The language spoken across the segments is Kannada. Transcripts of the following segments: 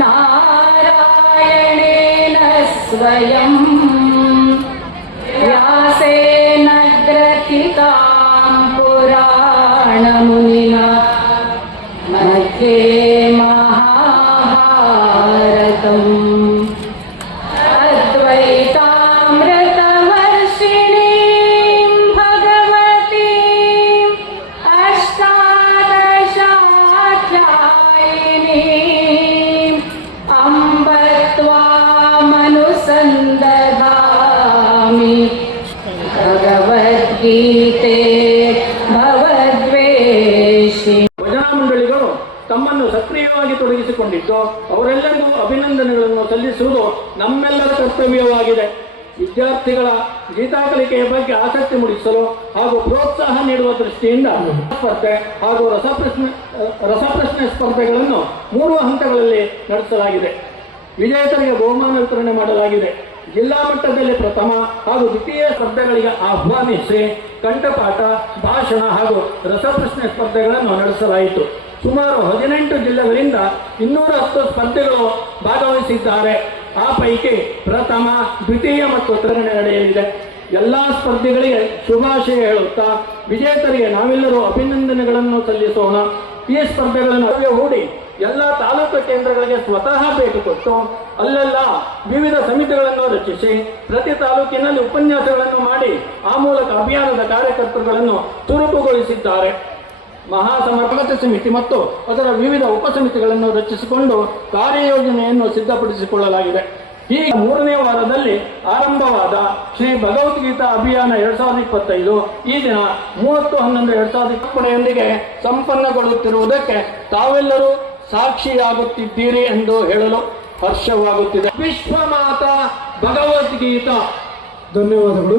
नारायणेन स्वयं व्यासेन ग्रथितां पुराणमुनिना मध्ये महाभारतम् अद्वैतामृतवर्षिणीं भगवतीम् अष्टादशाध्यायिनीम् अम्ब त्वामनुसन्दधामि भगवद्गीते भवद्वेषि. ಭಜನಾ ಮಂಡಳಿಗಳು ತಮ್ಮನ್ನು ಸಕ್ರಿಯವಾಗಿ ತೊಡಗಿಸಿಕೊಂಡಿದ್ದು ಅವರೆಲ್ಲರಿಗೂ ಅಭಿನಂದನೆಗಳನ್ನು ಸಲ್ಲಿಸುವುದು ನಮ್ಮೆಲ್ಲರ ಕರ್ತವ್ಯವಾಗಿದೆ. ವಿದ್ಯಾರ್ಥಿಗಳ ಗೀತಾ ಕಲಿಕೆಯ ಬಗ್ಗೆ ಆಸಕ್ತಿ ಮೂಡಿಸಲು ಹಾಗೂ ಪ್ರೋತ್ಸಾಹ ನೀಡುವ ದೃಷ್ಟಿಯಿಂದ ಸ್ಪರ್ಧೆ ಹಾಗೂ ರಸಪ್ರಶ್ನೆ ಸ್ಪರ್ಧೆಗಳನ್ನು 3 ಹಂತಗಳಲ್ಲಿ ನಡೆಸಲಾಗಿದೆ. ವಿಜೇತರಿಗೆ ಬಹುಮಾನ ವಿತರಣೆ ಮಾಡಲಾಗಿದೆ. ಜಿಲ್ಲಾ ಮಟ್ಟದಲ್ಲಿ ಪ್ರಥಮ ಹಾಗೂ ದ್ವಿತೀಯ ಸ್ಪರ್ಧೆಗಳಿಗೆ ಆಹ್ವಾನಿಸಿ ಕಂಠಪಾಠ, ಭಾಷಣ ಹಾಗೂ ರಸಪ್ರಶ್ನೆ ಸ್ಪರ್ಧೆಗಳನ್ನು ನಡೆಸಲಾಯಿತು. ಸುಮಾರು 18 ಜಿಲ್ಲೆಗಳಿಂದ 210 ಸ್ಪರ್ಧೆಗಳು ಭಾಗವಹಿಸಿದ್ದಾರೆ. ಆ ಪೈಕಿ ಪ್ರಥಮ, ದ್ವಿತೀಯ ಮತ್ತು ತೃತೀಯ ನಡೆಯಲಿದೆ. ಎಲ್ಲ ಸ್ಪರ್ಧಿಗಳಿಗೆ ಶುಭಾಶಯ ಹೇಳುತ್ತಾ ವಿಜೇತರಿಗೆ ನಾವೆಲ್ಲರೂ ಅಭಿನಂದನೆಗಳನ್ನು ಸಲ್ಲಿಸೋಣ. ಈ ಸ್ಪರ್ಧೆಗಳನ್ನು ಹೂಡಿ ಎಲ್ಲ ತಾಲೂಕು ಕೇಂದ್ರಗಳಿಗೆ ಸ್ವತಃ ಭೇಟಿ ಕೊಟ್ಟು ಅಲ್ಲೆಲ್ಲ ವಿವಿಧ ಸಮಿತಿಗಳನ್ನು ರಚಿಸಿ ಪ್ರತಿ ತಾಲೂಕಿನಲ್ಲಿ ಉಪನ್ಯಾಸಗಳನ್ನು ಮಾಡಿ ಆ ಮೂಲಕ ಅಭಿಯಾನದ ಕಾರ್ಯಕರ್ತರುಗಳನ್ನು ಚುರುಕುಗೊಳಿಸಿದ್ದಾರೆ. ಮಹಾಸಮರ್ಪಕ ಸಮಿತಿ ಮತ್ತು ಅದರ ವಿವಿಧ ಉಪಸಮಿತಿಗಳನ್ನು ರಚಿಸಿಕೊಂಡು ಕಾರ್ಯಯೋಜನೆಯನ್ನು ಸಿದ್ಧಪಡಿಸಿಕೊಳ್ಳಲಾಗಿದೆ. ಈಗ 3ನೇ ವಾರದಲ್ಲಿ ಆರಂಭವಾದ ಶ್ರೀ ಭಗವದ್ಗೀತಾ ಅಭಿಯಾನ 2025 ಈ ದಿನ 30/11/2020 ಸಂಪನ್ನಗೊಳ್ಳುತ್ತಿರುವುದಕ್ಕೆ ತಾವೆಲ್ಲರೂ ಸಾಕ್ಷಿಯಾಗುತ್ತಿದ್ದೀರಿ ಎಂದು ಹೇಳಲು ಹರ್ಷವಾಗುತ್ತಿದೆ. ವಿಶ್ವಮಾತಾ ಭಗವದ್ಗೀತಾ. ಧನ್ಯವಾದಗಳು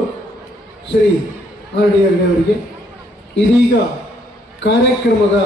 ಶ್ರೀ RD ಅವರಿಗೆ. ಇದೀಗ ಕಾರ್ಯಕ್ರಮದ